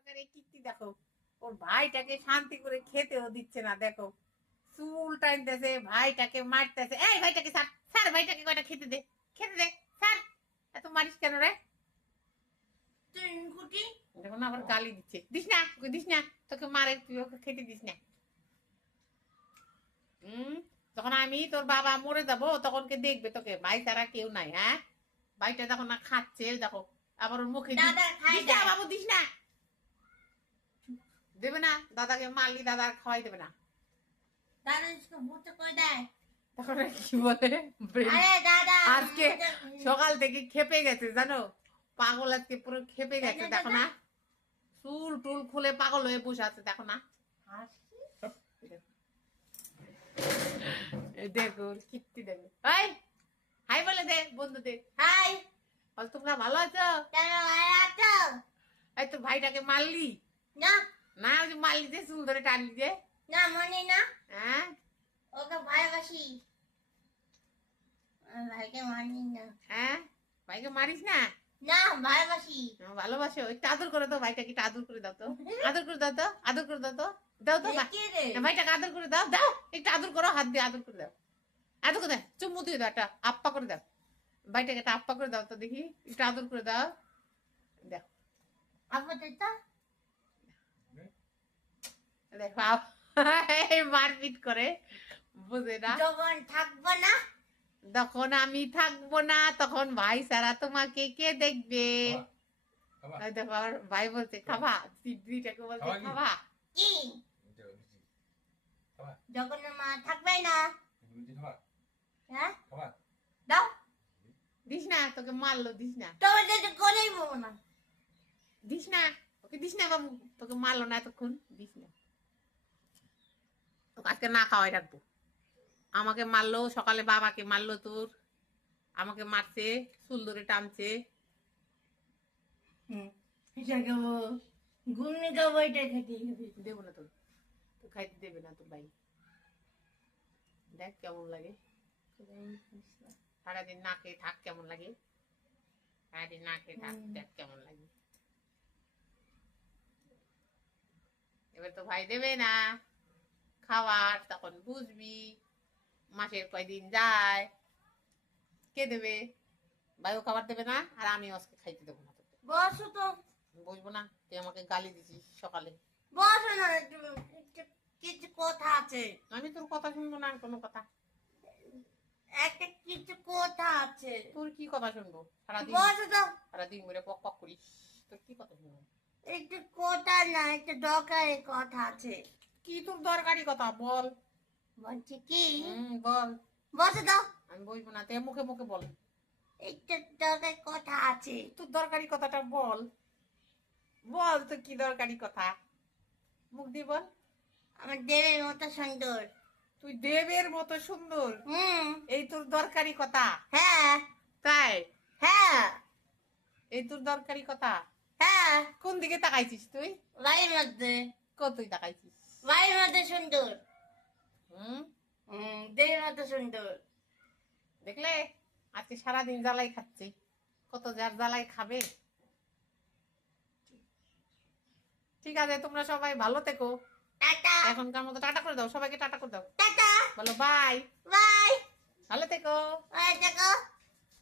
তরকারি কীর্তি দেখো, ওর ভাইটাকে শান্তি করে খেতেও দিচ্ছে না। দেখো চুল টানতেছে, ভাইটাকে মারতেছে। এই ভাইটাকে ছাড়, ছাড় ভাইটাকে, কয়টা খেতে দে, খেতে দে, ছাড়। এত মারিস কেন রে? দেখো না আবার গালি দিচ্ছে। দিস না, দিস না, তোকে মারে, তুই ওকে খেতে দিস না। যখন আমি তোর বাবা মরে যাবো তখন কে দেখবে তোকে? ভাই তারা কেউ নাই। হ্যাঁ, ভাইটা যখন না খাচ্ছে দেখো, আবার ওর মুখে দিস না বাবু, দিস না, দেবে না। দাদাকে মারলি দাদা খাওয়াই দেবে না। তখন কি বলে, আজকে সকাল থেকে খেপে গেছে জানো, পাগল আজকে পুরো খেপে গেছে। দেখো না, চুল টুল খুলে পাগল হয়ে বসে আছে। দেখো না, দেখো কীর্তি দেখো। এই হাই বলে দে বন্ধুদের, হাই। তোমরা ভালো আছো? এই তোর ভাইটাকে মারলি না? না, ওই যে মারলি যে চুল ধরে টানলি যে। না মনে না। হ্যাঁ, ওকে ভালোবাসি, ভাইকে মারিস না। হ্যাঁ, ভাইকে মারিস না? না, ভালোবাসি। ভালোবাসো, একটু আদর করে দাও ভাইটাকে, একটু আদর করে দাও তো, আদর করে দাও তো, আদর করে দাও তো, দাও তো ভাইটাকে আদর করে দাও, দাও একটু আদর করো, হাত দিয়ে আদর করে দাও, আদর করে দাও, চুমু দিয়ে দাও, একটা আপ্পা করে দাও ভাইটাকে, একটা আপ্পা করে দাও তো দেখি, একটু আদর করে দাও। দেখো আপ্পা তো দেখো মারপিট করে, বুঝে না। যখন থাকবো না, যখন আমি থাকবো না, তখন ভাই সারা তোমাকে কে দেখবে? দেখো ভাই বলছে খাবা, সিদ্ধিটাকে বলছে খাবা কি, যখন মা থাকবে না। হ্যাঁ, দাও, দিস না, তোকে মারলো, দিস না, দিস না, ওকে দিস না বাবু, তোকে মারলো না এতক্ষণ, দিস না। তোকে আজকে না খাওয়াই রাখবো। আমাকে মারলো সকালে, বাবাকে মারলো, তোর আমাকে মারছে, চুল ধরে টানছে। দেবো না, তোর তো খাইতে দেবে না তোর ভাই। দেখ কেমন লাগে, সারাদিন না খেয়ে থাক, কেমন লাগে, সারাদিন না খেয়ে থাক, দেখ কেমন লাগে। এবার তো ভাই দেবে না খাবার, তখন বুঝবি। মাসের কয়দিন যায়, কে দেবে? ভাইও খাবার দেবে না, আর আমি আজকে খাইতে দেবো না তোকে। বসো তো। বসবো না, তুই আমাকে গালি দিছিস সকালে। বসো না, কিছু কথা আছে। আমি তোর কথা শুনবো না, কোনো কথা, একটা কিছু কথা আছে। তোর কি কথা শুনবো? সারাদিন বসো তো, সারাদিন ধরে পক পক করিস, তোর কি কথা শুনবো? একটু কথা না, একটা দরকারি কথা আছে। কি তোর দরকারি কথা বল? বলছি কি, বল। বসে দাও। আমি বলবো না, তে মুখে মুখে বল। একটা দরকারি কথা আছে। তোর দরকারি কথাটা বল, বল তো কি দরকারি কথা, মুখ দিয়ে বল। আমার দেবের মতো সুন্দর। তুই দেবের মতো সুন্দর? এই তোর দরকারি কথা? হ্যাঁ। তাই? হ্যাঁ। এই তোর দরকারি কথা? হ্যাঁ। কোন দিকে তাকাইছিস তুই? বাড়ির মধ্যে। কতই তাকাইছিস? বাড়ির মধ্যে সুন্দর। দেবের মতো সুন্দর। দেখলে আজকে সারাদিন জ্বালাই খাচ্ছি, কত যার জ্বালাই খাবে। ঠিক আছে, তোমরা সবাই ভালো থেকো। টাটা। এখনকার মতো টাটা করে দাও, সবাইকে টাটা করে দাও। টাটা বলো, বাই বাই, ভালো থেকো, ভালো থেকো।